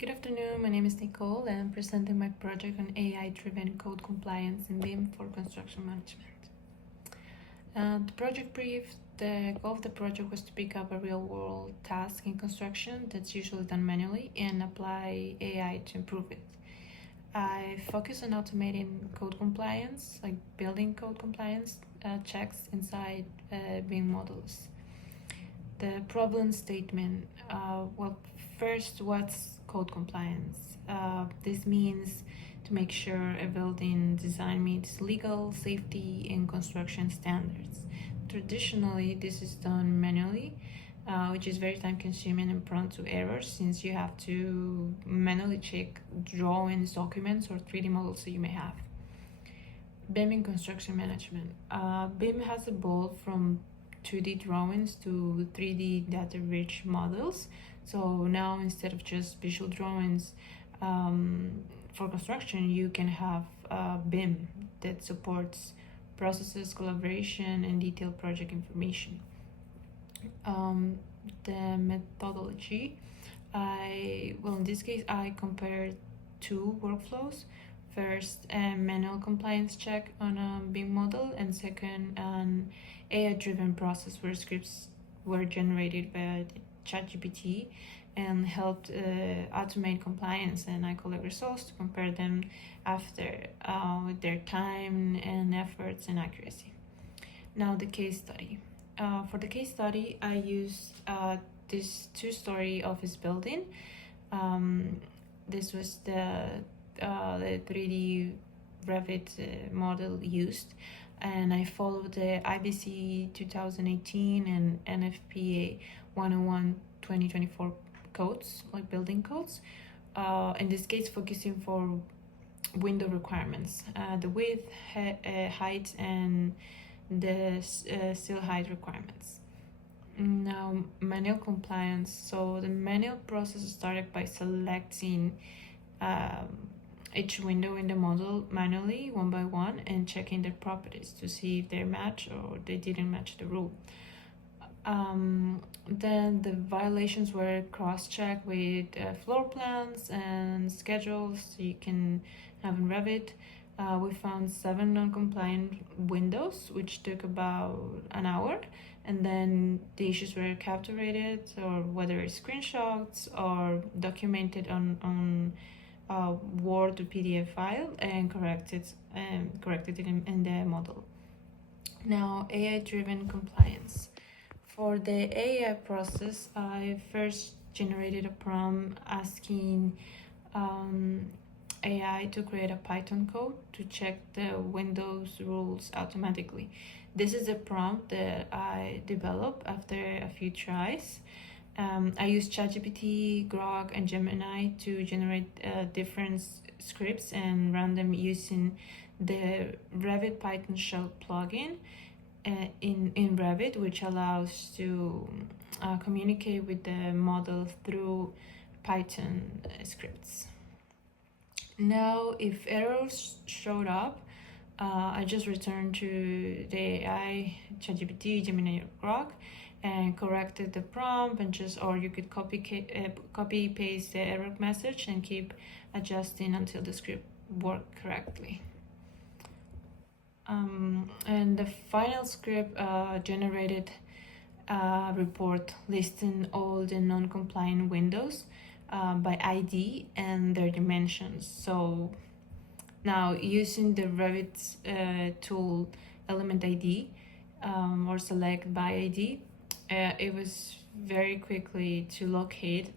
Good afternoon, my name is Nicole and I'm presenting my project on AI-driven code compliance in BIM for construction management. The project brief, the goal of the project was to pick up a real-world task in construction that's usually done manually and apply AI to improve it. I focus on automating code compliance, like building code compliance checks inside BIM models. The problem statement, first, what's code compliance? This means to make sure a building design meets legal, safety, and construction standards. Traditionally, this is done manually, which is very time consuming and prone to errors since you have to manually check drawings, documents, or 3D models that you may have. BIM in construction management. BIM has evolved from 2D drawings to 3D data-rich models. So now instead of just visual drawings for construction, you can have BIM that supports processes, collaboration, and detailed project information. The methodology, in this case, I compared two workflows. First, a manual compliance check on a BIM model, and second, an AI-driven process where scripts were generated by ChatGPT and helped automate compliance, and I collect results to compare them after with their time and efforts and accuracy. Now the case study. For the case study, I used this two-story office building. This was the 3D Revit model used, and I followed the IBC 2018 and NFPA 101/2024 codes, like building codes. In this case, focusing for window requirements, the width, height, and the sill height requirements. Now, manual compliance. So the manual process started by selecting each window in the model manually, one by one, and checking their properties to see if they match or they didn't match the rule. Then the violations were cross-checked with floor plans and schedules so you can have in Revit. We found 7 non-compliant windows, which took about an hour, and then the issues were captured, or whether it's screenshots or documented on Word or PDF file, and corrected it in the model. Now, AI-driven compliance. For the AI process, I first generated a prompt asking AI to create a Python code to check the Windows rules automatically. This is a prompt that I developed after a few tries. I used ChatGPT, Grok, and Gemini to generate different scripts and run them using the Revit Python shell plugin in Revit, which allows to communicate with the model through Python scripts. Now, if errors showed up, I just returned to the AI, ChatGPT, Gemini, or Grok, and corrected the prompt, or you could copy paste the error message and keep adjusting until the script worked correctly. And the final script generated a report listing all the non-compliant windows by ID and their dimensions. So now, using the Revit tool Element ID or Select by ID, it was very quickly to locate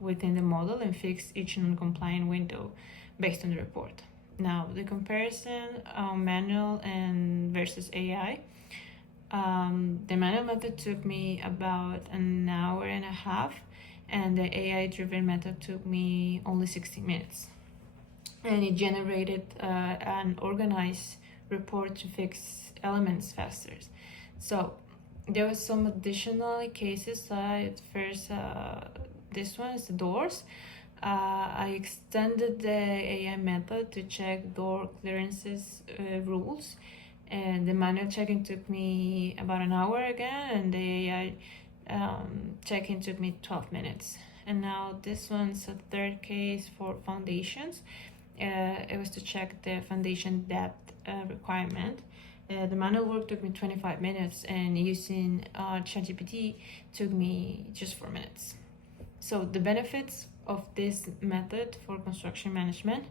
within the model and fix each non-compliant window based on the report. Now, the comparison manual and versus AI. The manual method took me about an hour and a half, and the AI-driven method took me only 60 minutes. And it generated an organized report to fix elements faster. So there was some additional cases. First, this one is the doors. I extended the AI method to check door clearances rules, and the manual checking took me about an hour again, and the AI check-in took me 12 minutes. And now this one's a third case for foundations. It was to check the foundation depth requirement. The manual work took me 25 minutes, and using ChatGPT took me just 4 minutes. So the benefits of this method for construction management: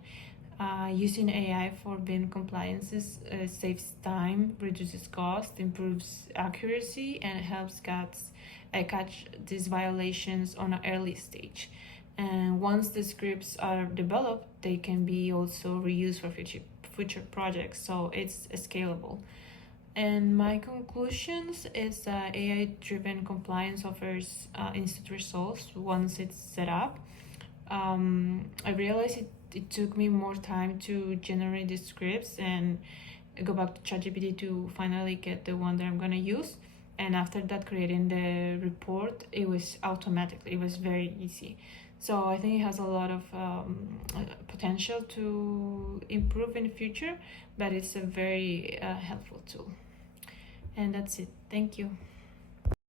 using AI for BIM compliances saves time, reduces cost, improves accuracy, and helps catch these violations on an early stage. And once the scripts are developed, they can be also reused for future projects, so it's scalable. And my conclusions is that AI-driven compliance offers instant results once it's set up. I realized it took me more time to generate the scripts and go back to ChatGPT to finally get the one that I'm gonna use. And after that, creating the report, it was automatically. It was very easy. So I think it has a lot of potential to improve in the future, but it's a very helpful tool. And that's it. Thank you.